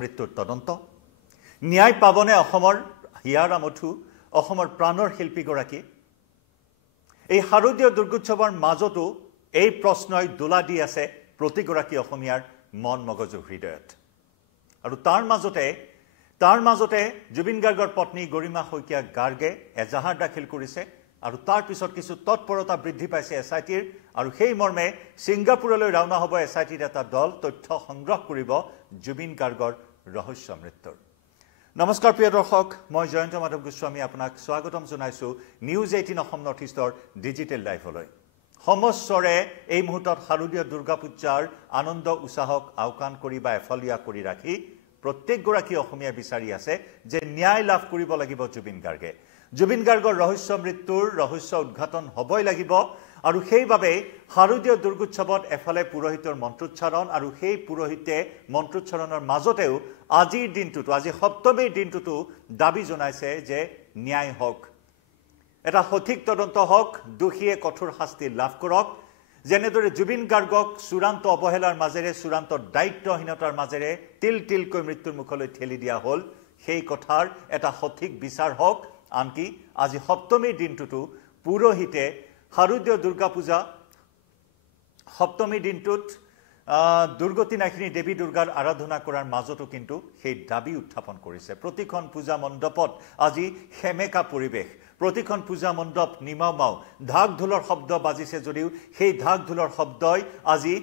মৃত্যুৰ তদন্ত ন্যায় পাবনে অসমৰ হিয়াৰ আমঠু অসমৰ প্ৰাণৰ শিল্পীগৰাকী এই শাৰদীয় দুৰ্গোৎসৱৰ মাজতো এই প্ৰশ্নই দোলা দি আছে প্ৰতিগৰাকী অসমীয়াৰ মন মগজু হৃদয়ত আৰু তাৰ মাজতে জুবিন গাৰ্গৰ পত্নী গৰিমা শইকীয়া গাৰ্গে এজাহাৰ দাখিল কৰিছে আৰু তাৰ পিছত কিছু তৎপৰতা বৃদ্ধি পাইছে এছআইটিৰ আৰু সেই মৰ্মে ছিংগাপুৰলৈ ৰাওনা হ'ব এছআইটিৰ এটা দল তথ্য সংগ্ৰহ কৰিব জুবিন গাৰ্গৰ ৰহস্য মৃত্যুৰ নমস্কাৰ প্ৰিয় দৰ্শক মই জয়ন্ত মাধৱ গোস্বামী আপোনাক স্বাগতম জনাইছো নিউজ 18 অসম নৰ্থ ইষ্টৰ ডিজিটেল লাইভলৈ সমস্বৰে এই মুহূৰ্তত শাৰদীয় দুৰ্গা পূজাৰ আনন্দ উৎসাহক আওকাণ কৰি বা এফলিয়া কৰি ৰাখি প্ৰত্যেকগৰাকী অসমীয়া বিচাৰি আছে যে ন্যায় লাভ কৰিব লাগিব জুবিন গাৰ্গৰ ৰহস্য মৃত্যুৰ ৰহস্য উদ্ঘাটন হ'বই লাগিব আৰু সেইবাবে শাৰদীয় দুৰ্গোৎসৱত এফালে পুৰোহিতৰ মন্ত্ৰোচ্চাৰণ আৰু সেই পুৰোহিতে মন্ত্ৰোচ্চাৰণৰ মাজতেও আজিৰ দিনটোতো আজি সপ্তমীৰ দিনটোতো দাবী জনাইছে যে ন্যায় হওক এটা সঠিক তদন্ত হওক দোষীয়ে কঠোৰ শাস্তি লাভ কৰক যেনেদৰে জুবিন গাৰ্গক চূড়ান্ত অৱহেলাৰ মাজেৰে চূড়ান্ত দায়িত্বহীনতাৰ মাজেৰে তিলকৈ মৃত্যুৰ মুখলৈ ঠেলি দিয়া হ'ল সেই কথাৰ এটা সঠিক বিচাৰ হওক আনকি আজি সপ্তমীৰ দিনটোতো পুৰোহিতে শাৰদীয় দুৰ্গা পূজা সপ্তমীৰ দিনটোত দুৰ্গতি নাশিনী দেৱী দুৰ্গাৰ আৰাধনা কৰাৰ মাজতো কিন্তু সেই দাবী উত্থাপন কৰিছে প্ৰতিখন পূজা মণ্ডপত আজি হেমেকা পৰিৱেশ প্ৰতিখন পূজা মণ্ডপ নিমাও ঢাক ঢোলৰ শব্দ বাজিছে যদিও সেই ঢাক ঢোলৰ শব্দই আজি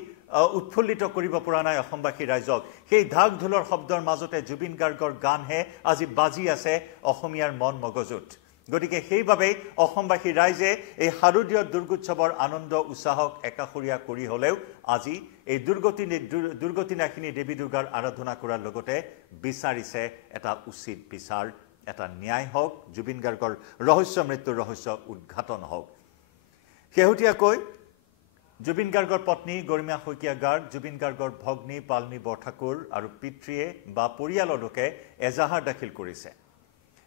উৎফুল্লিত কৰিব পৰা নাই অসমবাসী ৰাইজক সেই ঢাক ঢোলৰ শব্দৰ মাজতে জুবিন গাৰ্গৰ গানহে আজি বাজি আছে অসমীয়াৰ মন মগজুত গতিকে সেইবাবে অসমবাসী ৰাইজে এই শাৰদীয় দুৰ্গোৎসৱৰ আনন্দ উৎসাহক একাখৰীয়া কৰি হ'লেও আজি এই দুৰ্গতি নাশিনী দেৱী দুৰ্গাৰ আৰাধনা কৰাৰ লগতে বিচাৰিছে এটা উচিত বিচাৰ এটা ন্যায় হওক জুবিন গাৰ্গৰ ৰহস্য মৃত্যুৰ ৰহস্য উদ্ঘাটন হওক শেহতীয়াকৈ জুবিন গাৰ্গৰ পত্নী গৰিমা শইকীয়া গাৰ্গ জুবিন গাৰ্গৰ ভগ্নী পালনী বৰঠাকুৰ আৰু পিতৃয়ে বা পৰিয়ালৰ লোকে এজাহাৰ দাখিল কৰিছে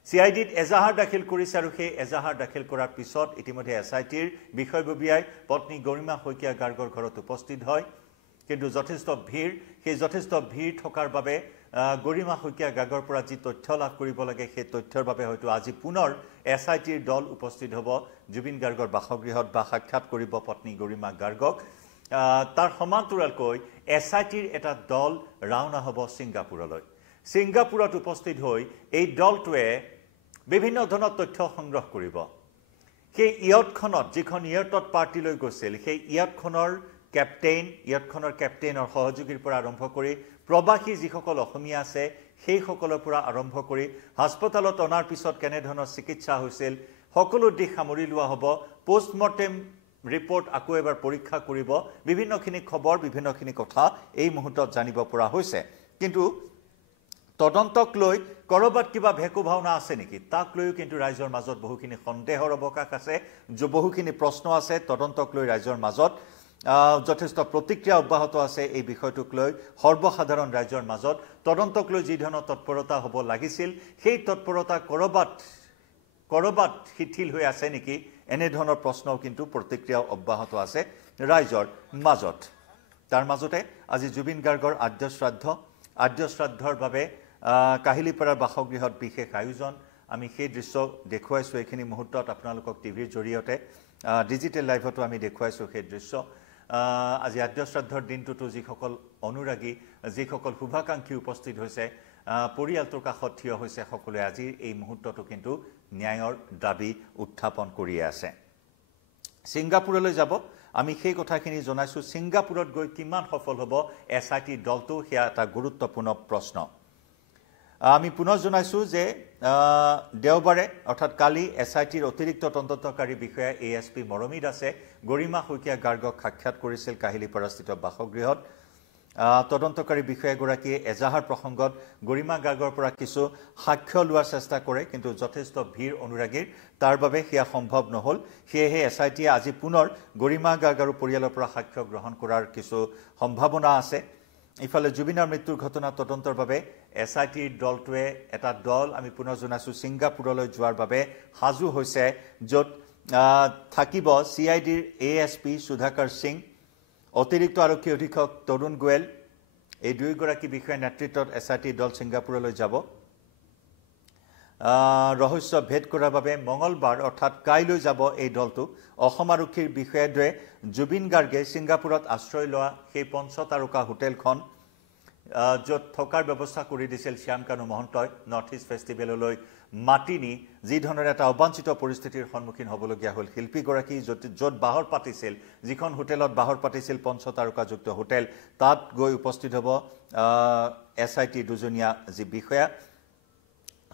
CIDত এজাহাৰ দাখিল কৰিছে আৰু সেই এজাহাৰ দাখিল কৰাৰ পিছত ইতিমধ্যে এছআইটিৰ বিষয়ববীয়াই পত্নী গৰিমা শইকীয়া গাৰ্গৰ ঘৰত উপস্থিত হয় কিন্তু যথেষ্ট ভিৰ থকাৰ বাবে গৰিমা শইকীয়া গাৰ্গৰ পৰা যি তথ্য লাভ কৰিব লাগে সেই তথ্যৰ বাবে হয়তো আজি পুনৰ এছআইটিৰ দল উপস্থিত হ'ব জুবিন গাৰ্গৰ বাসগৃহত বা সাক্ষাৎ কৰিব পত্নী গৰিমা গাৰ্গক তাৰ সমান্তৰালকৈ এছআইটিৰ এটা দল ৰাওনা হ'ব ছিংগাপুৰত উপস্থিত হৈ এই দলটোৱে বিভিন্ন ধৰণৰ তথ্য সংগ্ৰহ কৰিব সেই ইয়টখনত যিখন ইয়টত পাৰ্টিলৈ গৈছিল সেই ইয়টখনৰ কেপ্টেইনৰ সহযোগীৰ পৰা আৰম্ভ কৰি প্ৰবাসী যিসকল অসমীয়া আছে সেইসকলৰ পৰা আৰম্ভ কৰি হাস্পতালত অনাৰ পিছত কেনেধৰণৰ চিকিৎসা হৈছিল সকলো দিশ সামৰি লোৱা হ'ব পোষ্টমৰ্টেম ৰিপৰ্ট আকৌ এবাৰ পৰীক্ষা কৰিব বিভিন্নখিনি খবৰ বিভিন্নখিনি কথা এই মুহূৰ্তত জানিব পৰা হৈছে কিন্তু তদন্তক লৈ কৰবাত কিবা ভেকু ভাওনা আছে নেকি তাক লৈও কিন্তু ৰাইজৰ মাজত বহুখিনি সন্দেহৰ অৱকাশ আছে বহুখিনি প্ৰশ্ন আছে তদন্তক লৈ ৰাইজৰ মাজত যথেষ্ট প্ৰতিক্ৰিয়া অব্যাহত আছে এই বিষয়টোক লৈ সৰ্বসাধাৰণ ৰাইজৰ মাজত তদন্তক লৈ যি ধৰণৰ তৎপৰতা হ'ব লাগিছিল সেই তৎপৰতা কৰবাত শিথিল হৈ আছে নেকি এনে ধৰণৰ প্ৰশ্নও কিন্তু প্ৰতিক্ৰিয়া অব্যাহত আছে ৰাইজৰ মাজত তাৰ মাজতে আজি জুবিন গাৰ্গৰ আদ্য শ্ৰাদ্ধৰ বাবে কাহিলীপাৰাৰ বাসগৃহত বিশেষ আয়োজন আমি সেই দৃশ্য দেখুৱাইছো এইখিনি মুহূৰ্তত আপোনালোকক টিভিৰ জৰিয়তে ডিজিটেল লাইভতো আমি দেখুৱাইছো সেই দৃশ্য আজি আদ্য শ্ৰাদ্ধৰ দিনটোতো যিসকল অনুৰাগী যিসকল শুভাকাংক্ষী উপস্থিত হৈছে পৰিয়ালটোৰ কাষত থিয় হৈছে সকলোৱে আজি এই মুহূৰ্তটো কিন্তু ন্যায়ৰ দাবী উত্থাপন কৰি আছে ছিংগাপুৰলৈ যাব আমি সেই কথাখিনি জনাইছো ছিংগাপুৰত গৈ কিমান সফল হ'ব এছআইটি দলটো সেয়া এটা গুৰুত্বপূৰ্ণ প্ৰশ্ন আমি পুনৰ জনাইছো যে দেওবাৰে অৰ্থাৎ কালি এছআইটিৰ অতিৰিক্ত তদন্তকাৰী বিষয়া ASP মৰমী দাসে গৰিমা শইকীয়া গাৰ্গক সাক্ষাৎ কৰিছিল কাহিলীপাৰাস্থিত বাসগৃহত তদন্তকাৰী বিষয়াগৰাকীয়ে এজাহাৰ প্ৰসংগত গৰিমা গাৰ্গৰ পৰা কিছু সাক্ষ্য লোৱাৰ চেষ্টা কৰে কিন্তু যথেষ্ট ভিৰ অনুৰাগীৰ তাৰ বাবে সেয়া সম্ভৱ নহল সেয়েহে এছআইটিয়ে আজি পুনৰ গৰিমা গাৰ্গ আৰু পৰিয়ালৰ পৰা সাক্ষ্য গ্ৰহণ কৰাৰ কিছু সম্ভাৱনা আছে ইফালে জুবিনৰ মৃত্যুৰ ঘটনা তদন্তৰ বাবে এছআইটিৰ দলটোৱে এটা দল আমি পুনৰ জনাইছো ছিংগাপুৰলৈ যোৱাৰ বাবে হাজু হৈছে য'ত থাকিব CIDৰ ASP সুধাকৰ সিং অতিৰিক্ত আৰক্ষী অধীক্ষক তৰুণ গোয়েল এই দুয়োগৰাকী বিষয়াৰ নেতৃত্বত SIT দল ছিংগাপুৰলৈ যাব ৰহস্য ভেদ কৰাৰ বাবে মঙলবাৰ অৰ্থাৎ কাইলৈ যাব এই দলটো অসম আৰক্ষীৰ বিষয়াদ্বয়ে জুবিন গাৰ্গে ছিংগাপুৰত আশ্ৰয় লোৱা সেই পঞ্চতাৰকা হোটেলখন য'ত থকাৰ ব্যৱস্থা কৰি দিছিল শ্যামকানু মহন্তই নৰ্থ ইষ্ট ফেষ্টিভেললৈ মাতি নি যি ধৰণৰ এটা অবাঞ্ছিত পৰিস্থিতিৰ সন্মুখীন হ'বলগীয়া হ'ল শিল্পীগৰাকী য'ত বাহৰ পাতিছিল যিখন হোটেলত বাহৰ পাতিছিল পঞ্চতাৰকাযুক্ত হোটেল তাত গৈ উপস্থিত হ'ব SIT দুজনীয়া যি বিষয়া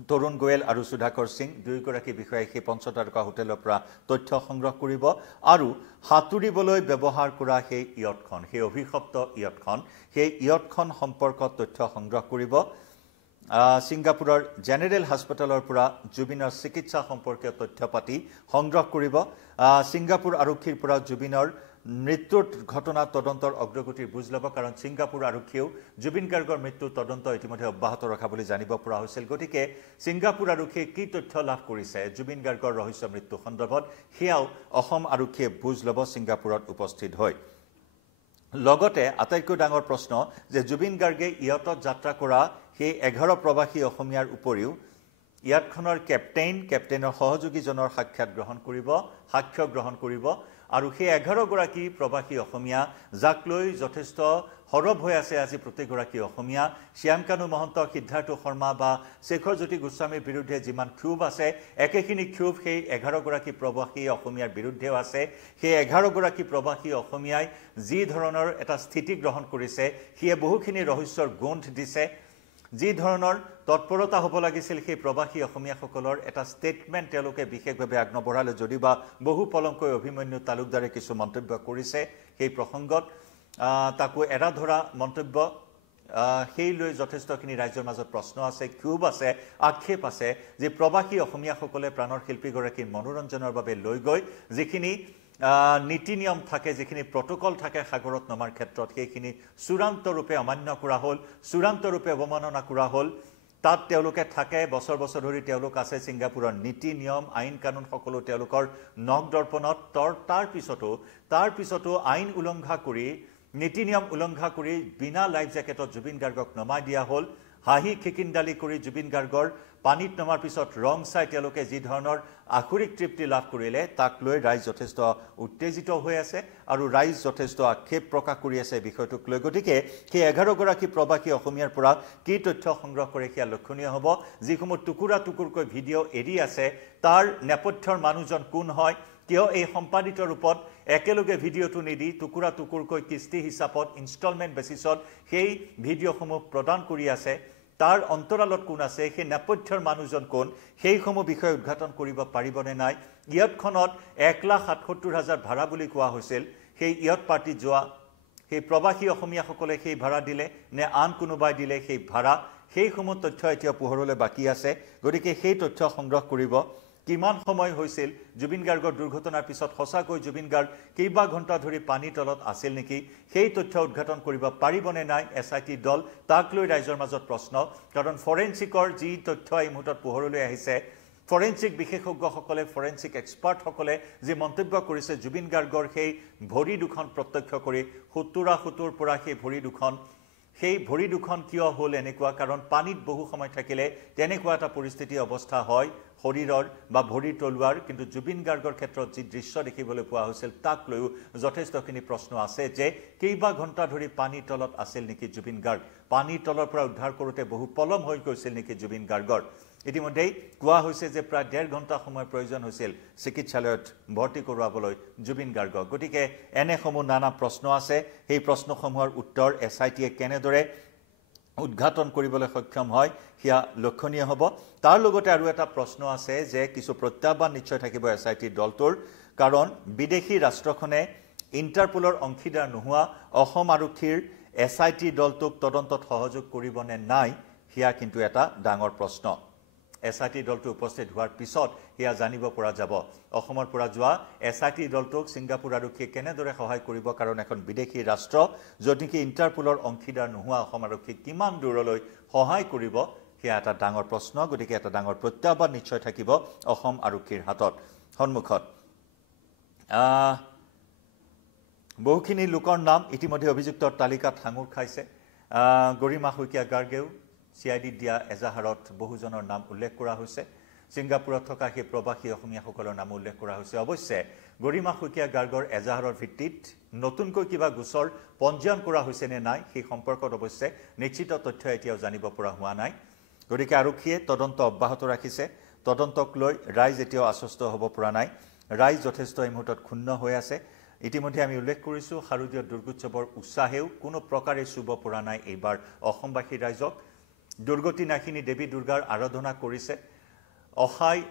তৰুণ গোয়েল আৰু সুধাকৰ সিং দুয়োগৰাকী বিষয়াই সেই পঞ্চতাৰকা হোটেলৰ পৰা তথ্য সংগ্ৰহ কৰিব আৰু হাতুৰিবলৈ ব্যৱহাৰ কৰা সেই ইয়টখন সেই অভিশপ্ত ইয়টখন সেই ইয়টখন সম্পৰ্কত তথ্য সংগ্ৰহ কৰিব ছিংগাপুৰৰ জেনেৰেল হাস্পতালৰ পৰা জুবিনৰ চিকিৎসা সম্পৰ্কীয় তথ্য পাতি সংগ্ৰহ কৰিব ছিংগাপুৰ আৰক্ষীৰ পৰা জুবিনৰ মৃত্যুৰ ঘটনা তদন্তৰ অগ্ৰগতিৰ বুজ ল'ব কাৰণ ছিংগাপুৰ আৰক্ষীয়েও জুবিন গাৰ্গৰ মৃত্যুৰ তদন্ত ইতিমধ্যে অব্যাহত ৰখা বুলি জানিব পৰা হৈছিল গতিকে ছিংগাপুৰ আৰক্ষীয়ে কি তথ্য লাভ কৰিছে জুবিন গাৰ্গৰ ৰহস্য মৃত্যু সন্দৰ্ভত সেয়াও অসম আৰক্ষীয়ে বুজ ল'ব ছিংগাপুৰত উপস্থিত হয় লগতে আটাইতকৈ ডাঙৰ প্ৰশ্ন যে জুবিন গাৰ্গে ইয়টত যাত্ৰা কৰা সেই 11 প্ৰবাসী অসমীয়াৰ উপৰিও ইয়াতখনৰ কেপ্টেইনৰ সহযোগীজনৰ সাক্ষাৎ গ্ৰহণ কৰিব আৰু সেই 11 গৰাকী প্ৰবাসী অসমীয়া যাক লৈ যথেষ্ট হৰব হৈ আছে আজি প্ৰতিগৰাকী অসমীয়া শ্যামকানু মহন্ত সিদ্ধাৰ্থ শৰ্মা বা শেখৰ জ্যোতি গোস্বামীৰ বিৰুদ্ধে যিমান ক্ষোভ আছে একেখিনি ক্ষোভ সেই 11 গৰাকী প্ৰবাসী অসমীয়াৰ বিৰুদ্ধেও আছে সেই 11 গৰাকী প্ৰবাসী অসমীয়াই যি ধৰণৰ এটা স্থিতি গ্ৰহণ কৰিছে সিয়ে বহুখিনি ৰহস্যৰ গোন্ধ দিছে যি ধৰণৰ তৎপৰতা হ'ব লাগিছিল সেই প্ৰবাসী অসমীয়াসকলৰ এটা ষ্টেটমেণ্ট তেওঁলোকে বিশেষভাৱে আগনবঢ়ালে যদি বা বহু পলমকৈ অভিমন্যু তালুকদাৰে কিছু মন্তব্য কৰিছে সেই প্ৰসংগত তাকো এৰা ধৰা মন্তব্য সেই লৈ যথেষ্টখিনি ৰাজ্যৰ মাজত প্ৰশ্ন আছে ক্ষোভ আছে আক্ষেপ আছে যে প্ৰবাসী অসমীয়াসকলে প্ৰাণৰ শিল্পীগৰাকীৰ মনোৰঞ্জনৰ বাবে লৈ গৈ যিখিনি নীতি নিয়ম থাকে যিখিনি প্ৰটোকল থাকে সাগৰত নমাৰ ক্ষেত্ৰত সেইখিনি চূড়ান্ত ৰূপে অমান্য কৰা হ'ল চূড়ান্ত ৰূপে অৱমাননা কৰা হ'ল তাত তেওঁলোকে থাকে বছৰ বছৰ ধৰি তেওঁলোক আছে ছিংগাপুৰৰ নীতি নিয়ম আইন কানুন সকলো তেওঁলোকৰ নখ দৰ্পণত তাৰ পিছতো আইন উলংঘা কৰি নীতি নিয়ম উলংঘা কৰি বিনা লাইফ জেকেটত জুবিন গাৰ্গক নমাই দিয়া হ'ল হাঁহি খিকিন্দালি কৰি জুবিন গাৰ্গৰ পানীত নমাৰ পিছত ৰং চাই তেওঁলোকে যি ধৰণৰ আখৰিক তৃপ্তি লাভ কৰিলে তাক লৈ ৰাইজ যথেষ্ট উত্তেজিত হৈ আছে আৰু ৰাইজ যথেষ্ট আক্ষেপ প্ৰকাশ কৰি আছে বিষয়টোক লৈ গতিকে সেই 11 গৰাকী প্ৰবাসী অসমীয়াৰ পৰা কি তথ্য সংগ্ৰহ কৰে সেয়া লক্ষণীয় হ'ব যিসমূহ টুকুৰা টুকুৰকৈ ভিডিঅ' এৰি আছে তাৰ নেপথ্যৰ মানুহজন কোন হয় কিয় এই সম্পাদিত ৰূপত একেলগে ভিডিঅ'টো নিদি টুকুৰা টুকুৰকৈ কিস্তি হিচাপত ইনষ্টলমেণ্ট বেচিছত সেই ভিডিঅ'সমূহ প্ৰদান কৰি আছে তাৰ অন্তৰালত কোন আছে সেই নেপথ্যৰ মানুহজন কোন সেইসমূহ বিষয় উদ্ঘাটন কৰিব পাৰিবনে নাই ইয়টখনত 1,77,000 ভাড়া বুলি কোৱা হৈছিল সেই ইয়ট পাৰ্টি যোৱা সেই প্ৰবাসী অসমীয়াসকলে সেই ভাড়া দিলে নে আন কোনোবাই দিলে সেই ভাড়া সেইসমূহ তথ্য এতিয়া পোহৰলৈ বাকী আছে গতিকে সেই তথ্য সংগ্ৰহ কৰিব কিমান সময় হৈছিল জুবিন গাৰ্গৰ দুৰ্ঘটনাৰ পিছত সঁচাকৈ জুবিন গাৰ্গ কেইবা ঘণ্টা ধৰি পানী তলত আছিল নেকি সেই তথ্য উদ্ঘাটন কৰিব পাৰিবনে নাই SIT দল তাক লৈ ৰাইজৰ মাজত প্ৰশ্ন কাৰণ ফৰেনচিকৰ যি তথ্য এই মুহূৰ্তত পোহৰলৈ আহিছে ফৰেনচিক বিশেষজ্ঞসকলে ফৰেনচিক এক্সপাৰ্টসকলে যি মন্তব্য কৰিছে জুবিন গাৰ্গৰ সেই ভৰি দুখন প্ৰত্যক্ষ কৰি 70 পৰা সেই ভৰি দুখন কিয় হ'ল এনেকুৱা কাৰণ পানীত বহু সময় থাকিলে তেনেকুৱা এটা পৰিস্থিতি অৱস্থা হয় শৰীৰৰ বা ভৰি তলুৱাৰ কিন্তু জুবিন গাৰ্গৰ ক্ষেত্ৰত যি দৃশ্য দেখিবলৈ পোৱা হৈছিল তাক লৈও যথেষ্টখিনি প্ৰশ্ন আছে যে কেইবা ঘণ্টা ধৰি পানীৰ তলত আছিল নেকি জুবিন গাৰ্গ পানীৰ তলৰ পৰা উদ্ধাৰ কৰোঁতে বহু পলম হৈ গৈছিল নেকি জুবিন গাৰ্গৰ ইতিমধ্যেই কোৱা হৈছে যে প্ৰায় 1.5 ঘণ্টা সময় প্ৰয়োজন হৈছিল চিকিৎসালয়ত ভৰ্তি কৰোৱাবলৈ জুবিন গাৰ্গক গতিকে এনেসমূহ নানা প্ৰশ্ন আছে সেই প্ৰশ্নসমূহৰ উত্তৰ SITয়ে কেনেদৰে উদ্ঘাটন কৰিবলৈ সক্ষম হয় হিয়া লক্ষণীয় হ'ব তাৰ লগতে আৰু এটা প্ৰশ্ন আছে যে কিছু প্ৰত্যাহ্বান নিশ্চয় থাকিব SIT দলটোৰ কাৰণ বিদেশী ৰাষ্ট্ৰখনে ইণ্টাৰপোলৰ অংশীদাৰ নোহোৱা অসম আৰক্ষীৰ SIT দলটোক তদন্তত সহযোগ কৰিবনে নাই হিয়া কিন্তু এটা ডাঙৰ প্ৰশ্ন SIT দলটো উপস্থিত হোৱাৰ পিছত হিয়া জানিব পৰা যাব অসমৰ পৰা যোৱা SIT দলটোক ছিংগাপুৰ আৰক্ষীয়ে কেনেদৰে সহায় কৰিব কাৰণ এখন বিদেশী ৰাষ্ট্ৰ যদিকি ইণ্টাৰপোলৰ অংশীদাৰ নোহোৱা অসম আৰক্ষীক কিমান দূৰলৈ সহায় কৰিব হিয়া এটা ডাঙৰ প্ৰশ্ন গতিকে এটা ডাঙৰ প্ৰত্যাহ্বান নিশ্চয় থাকিব অসম আৰক্ষীৰ হাতত সন্মুখত বহুখিনি লোকৰ নাম ইতিমধ্যে অভিযুক্তৰ তালিকাত সাঙুৰ খাইছে গৰিমা শইকীয়া গাৰ্গেও CID দিয়া এজাহাৰত বহুজনৰ নাম উল্লেখ কৰা হৈছে ছিংগাপুৰত থকা সেই প্ৰবাসী অসমীয়াসকলৰ নাম উল্লেখ কৰা হৈছে অৱশ্যে গৰিমা শইকীয়া গাৰ্গৰ এজাহাৰৰ ভিত্তিত নতুনকৈ কিবা গোচৰ পঞ্জীয়ন কৰা হৈছে নে নাই সেই সম্পৰ্কত অৱশ্যে নিশ্চিত তথ্য এতিয়াও জানিব পৰা হোৱা নাই গতিকে আৰক্ষীয়ে তদন্ত অব্যাহত ৰাখিছে তদন্তক লৈ ৰাইজ এতিয়াও আশ্বস্ত হ'ব পৰা নাই ৰাইজ যথেষ্ট এই মুহূৰ্তত ক্ষুণ্ণ হৈ আছে ইতিমধ্যে আমি উল্লেখ কৰিছোঁ শাৰদীয় দুৰ্গোৎসৱৰ উৎসাহেও কোনো প্ৰকাৰে চুব পৰা নাই এইবাৰ অসমবাসী ৰাইজক দুৰ্গতি নাশিনী দেৱী দুৰ্গাৰ আৰাধনা কৰিছে অহাই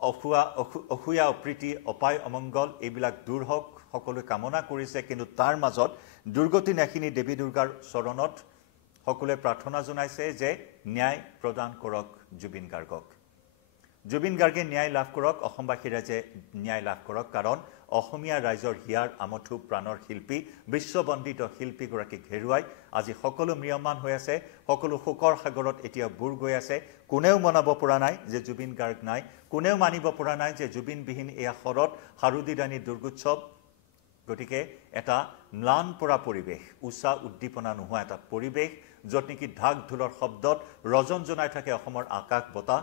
অসূয়া অপ্ৰীতি অপায় অমংগল এইবিলাক দূৰ হওক সকলোৱে কামনা কৰিছে কিন্তু তাৰ মাজত দুৰ্গতি নাশিনী দেৱী দুৰ্গাৰ চৰণত সকলোৱে প্ৰাৰ্থনা জনাইছে যে ন্যায় প্ৰদান কৰক জুবিন গাৰ্গক জুবিন গাৰ্গে ন্যায় লাভ কৰক অসমবাসী ৰাইজে ন্যায় লাভ কৰক কাৰণ অসমীয়া ৰাইজৰ হিয়াৰ আমঠু প্ৰাণৰ শিল্পী বিশ্ববন্দিত শিল্পীগৰাকীক হেৰুৱাই আজি সকলো ম্ৰিয়মান হৈ আছে সকলো শোকৰ সাগৰত এতিয়া বুৰ গৈ আছে কোনেও মনাব পৰা নাই যে জুবিন গাৰ্গ নাই কোনেও মানিব পৰা নাই যে জুবিনবিহীন এয়া শৰৎ শাৰদীদানী দুৰ্গোৎসৱ গতিকে এটা ম্লান পৰা পৰিৱেশ উষা উদ্দীপনা নোহোৱা এটা পৰিৱেশ য'ত নেকি ঢাক ঢোলৰ শব্দত ৰজন জনাই থাকে অসমৰ আকাশ বতাহ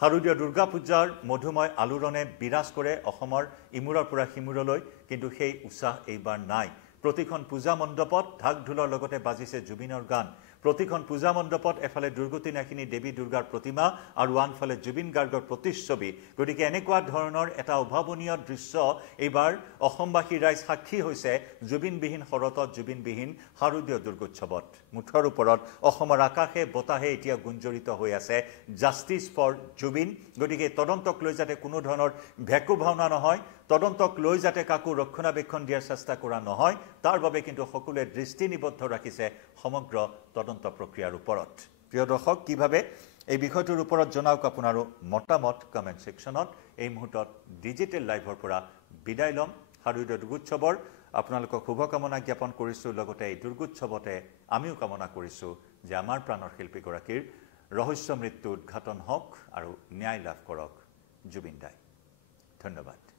শাৰদীয় দুৰ্গা পূজাৰ মধুময় আলোড়নে বিৰাজ কৰে অসমৰ ইমূৰৰ পৰা সিমূৰলৈ কিন্তু সেই উৎসাহ এইবাৰ নাই প্ৰতিখন পূজা মণ্ডপত ঢাক ঢোলৰ লগতে বাজিছে জুবিনৰ গান প্ৰতিখন পূজা মণ্ডপত এফালে দুৰ্গতি নাশিনী দেৱী দুৰ্গাৰ প্ৰতিমা আৰু আনফালে জুবিন গাৰ্গৰ প্ৰতিচ্ছবি গতিকে এনেকুৱা ধৰণৰ এটা অভাৱনীয় দৃশ্য এইবাৰ অসমবাসী ৰাইজ সাক্ষী হৈছে জুবিনবিহীন শৰতত জুবিনবিহীন শাৰদীয় দুৰ্গোৎসৱত মুঠৰ ওপৰত অসমৰ আকাশে বতাহে এতিয়া গুঞ্জৰিত হৈ আছে জাষ্টিছ ফৰ জুবিন গতিকে তদন্তক লৈ যাতে কোনো ধৰণৰ ভেকু ভাওনা নহয় তদন্তক লৈ যাতে কাকো ৰক্ষণাবেক্ষণ দিয়াৰ চেষ্টা কৰা নহয় তাৰ বাবে কিন্তু সকলোৱে দৃষ্টি নিবদ্ধ ৰাখিছে সমগ্ৰ তদন্ত প্ৰক্ৰিয়াৰ ওপৰত প্ৰিয় দৰ্শক কিভাৱে এই বিষয়টোৰ ওপৰত জনাওক আপোনাৰো মতামত কমেন্ট সেকশনত এই মুহূৰ্তত ডিজিটেল লাইভৰ পৰা বিদায় লম শাৰদীয় দুৰ্গোৎসৱৰ আপোনালোকক শুভকামনা জ্ঞাপন কৰিছোঁ লগতে এই দুৰ্গোৎসৱতে আমিও কামনা কৰিছোঁ যে আমাৰ প্ৰাণৰ শিল্পীগৰাকীৰ ৰহস্য মৃত্যু উদ্ঘাটন হওক আৰু ন্যায় লাভ কৰক জুবিন দাই ধন্যবাদ